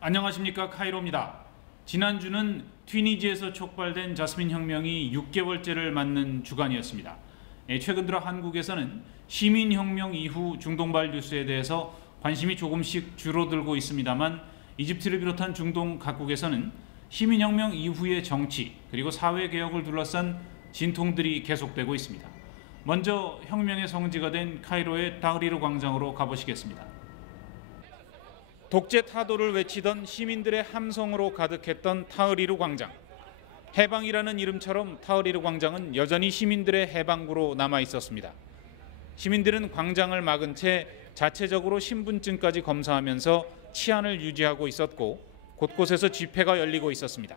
안녕하십니까, 카이로입니다. 지난주는 튀니지에서 촉발된 자스민 혁명이 6개월째를 맞는 주간이었습니다. 최근 들어 한국에서는 시민혁명 이후 중동발 뉴스에 대해서 관심이 조금씩 줄어들고 있습니다만, 이집트를 비롯한 중동 각국에서는 시민혁명 이후의 정치 그리고 사회개혁을 둘러싼 진통들이 계속되고 있습니다. 먼저 혁명의 성지가 된 카이로의 타흐리르 광장으로 가보시겠습니다. 독재 타도를 외치던 시민들의 함성으로 가득했던 타흐리르 광장. 해방이라는 이름처럼 타흐리르 광장은 여전히 시민들의 해방구로 남아 있었습니다. 시민들은 광장을 막은 채 자체적으로 신분증까지 검사하면서 치안을 유지하고 있었고, 곳곳에서 집회가 열리고 있었습니다.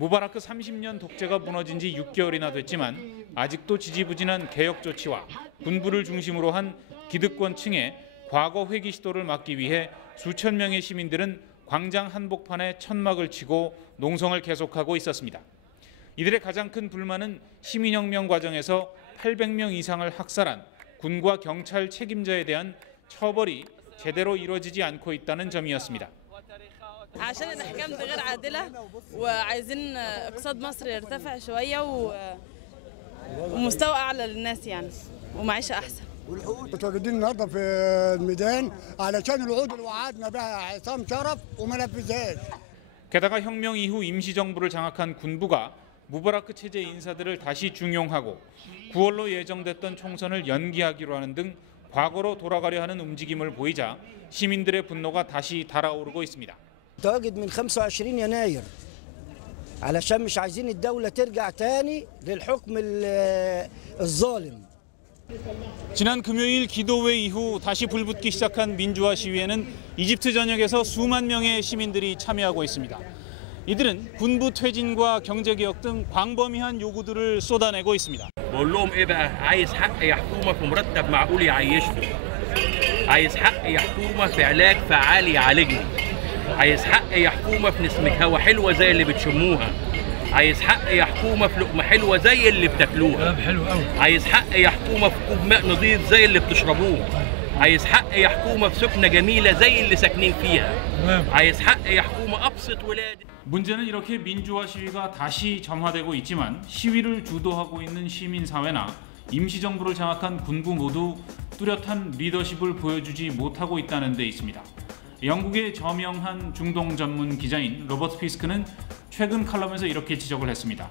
무바라크 30년 독재가 무너진 지 6개월이나 됐지만 아직도 지지부진한 개혁 조치와 군부를 중심으로 한 기득권층의 과거 회귀 시도를 막기 위해 수천 명의 시민들은 광장 한복판에 천막을 치고 농성을 계속하고 있었습니다. 이들의 가장 큰 불만은 시민혁명 과정에서 800명 이상을 학살한 군과 경찰 책임자에 대한 처벌이 제대로 이루어지지 않고 있다는 점이었습니다. عشان الأحكام دي غير عادلة وعايزين اقتصاد مصر يرتفع شوية ومستوى أعلى للناس يعني ومعيشة أحسن. متواجدين النهارده في الميدان علشان الوعود اللي وعدنا بها عصام شرف وما نفذهاش. 게다가 혁명 이후 임시정부를 장악한 군부가 무바라크 체제 인사들을 다시 중용하고 9월로 예정됐던 총선을 연기하기로 하는 등 과거로 돌아가려 하는 움직임을 보이자 시민들의 분노가 다시 달아오르고 있습니다. متواجد من 25 يناير علشان مش عايزين الدولة ترجع تاني للحكم الظالم. 지난 금요일 기도회 이후 다시 불붙기 시작한 민주화 시위에는 이집트 전역에서 수만 명의 시민들이 참여하고 있습니다. 이들은 군부 퇴진과 경제개혁 등 광범위한 요구들을 쏟아내고 있습니다. بقول لهم ايه بقى عايز حق يا حكومه في مرتب معقول يعيشني عايز حق يا حكومه في علاج فعال يعالجني عايز حق يا حكومه في نسمة هوا حلوه زي اللي بتشموها عايز حق يا حكومه في لقمه حلوه زي اللي بتاكلوها عايز حق يا حكومه في كوب ماء نظيف زي اللي بتشربوه عايز حق يا حكومه في سكنه جميله زي اللي ساكنين فيها عايز حق يا حكومه ابسط ولادي. 문제는 이렇게 민주화 시위가 다시 점화되고 있지만 시위를 주도하고 있는 시민사회나 임시정부를 장악한 군부 모두 뚜렷한 리더십을 보여주지 못하고 있다는 데 있습니다. 영국의 저명한 중동 전문 기자인 로버트 피스크는 최근 칼럼에서 이렇게 지적을 했습니다.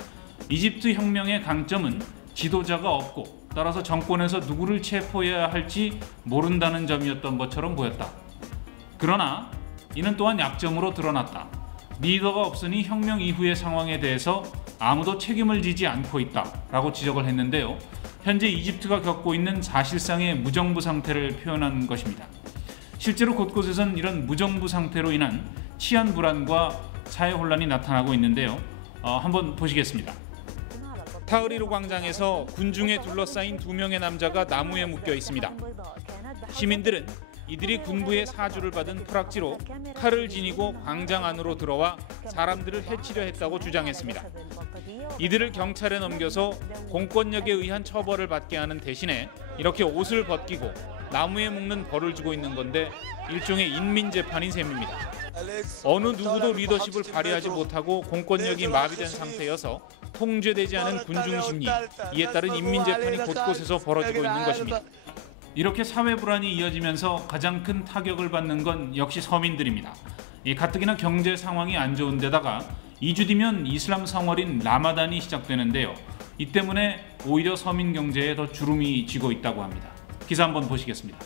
이집트 혁명의 강점은 지도자가 없고 따라서 정권에서 누구를 체포해야 할지 모른다는 점이었던 것처럼 보였다. 그러나 이는 또한 약점으로 드러났다. 리더가 없으니 혁명 이후의 상황에 대해서 아무도 책임을 지지 않고 있다라고 지적을 했는데요. 현재 이집트가 겪고 있는 사실상의 무정부 상태를 표현한 것입니다. 실제로 곳곳에선 이런 무정부 상태로 인한 치안 불안과 사회 혼란이 나타나고 있는데요. 한번 보시겠습니다. 타흐리르 광장에서 군중에 둘러싸인 2명의 남자가 나무에 묶여 있습니다. 시민들은 이들이 군부의 사주를 받은 프락지로 칼을 지니고 광장 안으로 들어와 사람들을 해치려 했다고 주장했습니다. 이들을 경찰에 넘겨서 공권력에 의한 처벌을 받게 하는 대신에 이렇게 옷을 벗기고 나무에 묶는 벌을 주고 있는 건데 일종의 인민재판인 셈입니다. 어느 누구도 리더십을 발휘하지 못하고 공권력이 마비된 상태여서 통제되지 않은 군중 심리, 이에 따른 인민재판이 곳곳에서 벌어지고 있는 것입니다. 이렇게 사회 불안이 이어지면서 가장 큰 타격을 받는 건 역시 서민들입니다. 가뜩이나 경제 상황이 안 좋은 데다가 2주 뒤면 이슬람 성월인 라마단이 시작되는데요. 이 때문에 오히려 서민 경제에 더 주름이 지고 있다고 합니다. 기사 한번 보시겠습니다.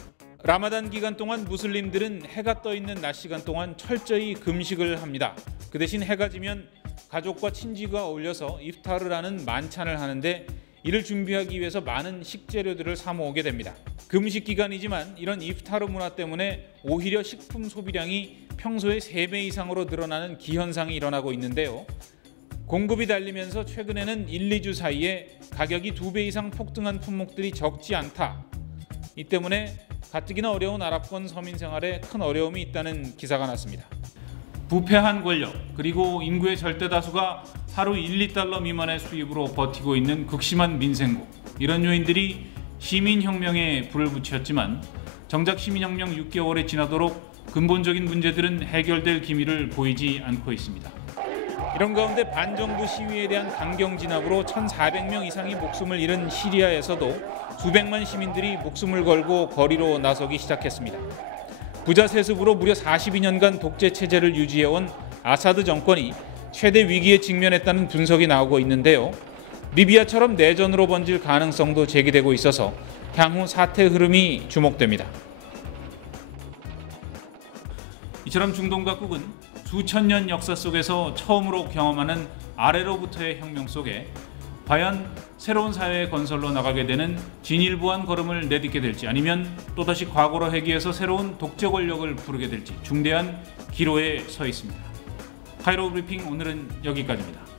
라마단 기간 동안 무슬림들은 해가 떠 있는 낮 시간 동안 철저히 금식을 합니다. 그 대신 해가 지면 가족과 친지가 어울려서 이프타르를 하는 만찬을 하는데 이를 준비하기 위해서 많은 식재료들을 사 모으게 됩니다. 금식 기간이지만 이런 이프타르 문화 때문에 오히려 식품 소비량이 평소의 3배 이상으로 늘어나는 기현상이 일어나고 있는데요. 공급이 달리면서 최근에는 1, 2주 사이에 가격이 2배 이상 폭등한 품목들이 적지 않다. 이 때문에 가뜩이나 어려운 아랍권 서민 생활에 큰 어려움이 있다는 기사가 났습니다. 부패한 권력 그리고 인구의 절대 다수가 하루 1, 2달러 미만의 수입으로 버티고 있는 극심한 민생고, 이런 요인들이 시민혁명에 불을 붙였지만 정작 시민혁명 6개월이 지나도록 근본적인 문제들은 해결될 기미를 보이지 않고 있습니다. 이런 가운데 반정부 시위에 대한 강경 진압으로 1,400명 이상이 목숨을 잃은 시리아에서도 수백만 시민들이 목숨을 걸고 거리로 나서기 시작했습니다. 부자 세습으로 무려 42년간 독재 체제를 유지해온 아사드 정권이 최대 위기에 직면했다는 분석이 나오고 있는데요. 리비아처럼 내전으로 번질 가능성도 제기되고 있어서 향후 사태 흐름이 주목됩니다. 이처럼 중동 각국은 수천 년 역사 속에서 처음으로 경험하는 아래로부터의 혁명 속에 과연 새로운 사회의 건설로 나가게 되는 진일보한 걸음을 내딛게 될지 아니면 또다시 과거로 회귀해서 새로운 독재 권력을 부르게 될지 중대한 기로에 서 있습니다. 카이로 브리핑 오늘은 여기까지입니다.